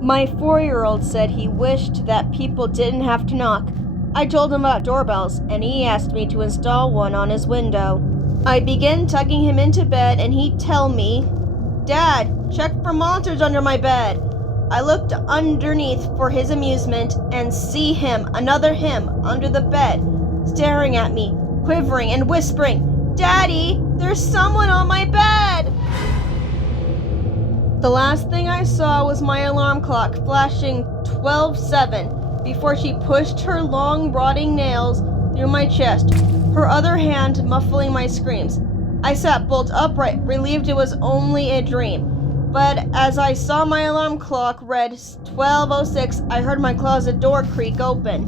My 4-year-old said he wished that people didn't have to knock. I told him about doorbells, and he asked me to install one on his window. I began tugging him into bed, and he'd tell me, "Dad, check for monsters under my bed." I looked underneath for his amusement and see him, another him, under the bed, staring at me, quivering and whispering, "Daddy, there's someone on my bed!" The last thing I saw was my alarm clock flashing 12:07 before she pushed her long, rotting nails through my chest, her other hand muffling my screams. I sat bolt upright, relieved it was only a dream. But as I saw my alarm clock read 12:06, I heard my closet door creak open.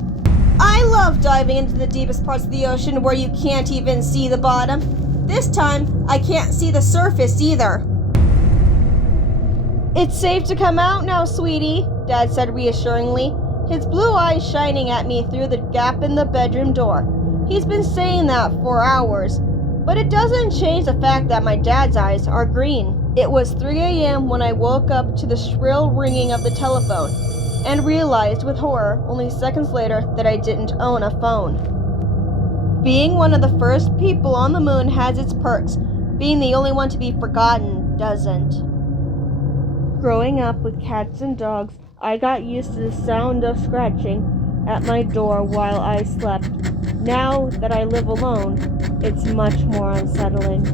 I love diving into the deepest parts of the ocean where you can't even see the bottom. This time, I can't see the surface either. "It's safe to come out now, sweetie," Dad said reassuringly, his blue eyes shining at me through the gap in the bedroom door. He's been saying that for hours, but it doesn't change the fact that my dad's eyes are green. It was 3 a.m. when I woke up to the shrill ringing of the telephone and realized with horror only seconds later that I didn't own a phone. Being one of the first people on the moon has its perks. Being the only one to be forgotten doesn't. Growing up with cats and dogs, I got used to the sound of scratching at my door while I slept. Now that I live alone, it's much more unsettling.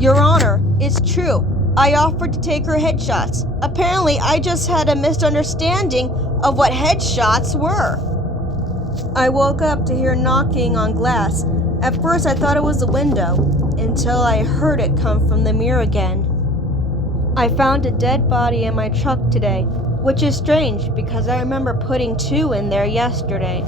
"Your Honor, it's true. I offered to take her headshots. Apparently, I just had a misunderstanding of what headshots were." I woke up to hear knocking on glass. At first, I thought it was the window, until I heard it come from the mirror again. I found a dead body in my truck today, which is strange because I remember putting 2 in there yesterday.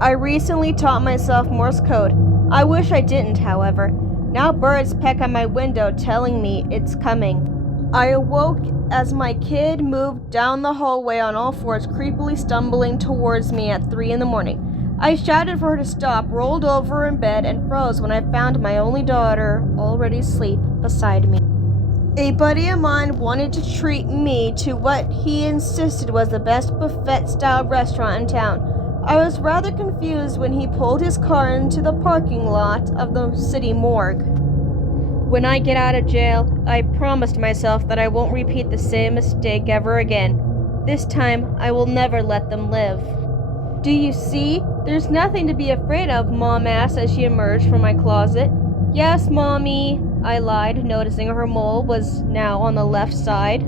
I recently taught myself Morse code. I wish I didn't, however. Now birds peck on my window telling me it's coming. I awoke as my kid moved down the hallway on all fours, creepily stumbling towards me at 3 in the morning. I shouted for her to stop, rolled over in bed, and froze when I found my only daughter already asleep beside me. A buddy of mine wanted to treat me to what he insisted was the best buffet-style restaurant in town. I was rather confused when he pulled his car into the parking lot of the city morgue. When I get out of jail, I promised myself that I won't repeat the same mistake ever again. This time, I will never let them live. "Do you see? There's nothing to be afraid of," Mom asked as she emerged from my closet. "Yes, Mommy," I lied, noticing her mole was now on the left side.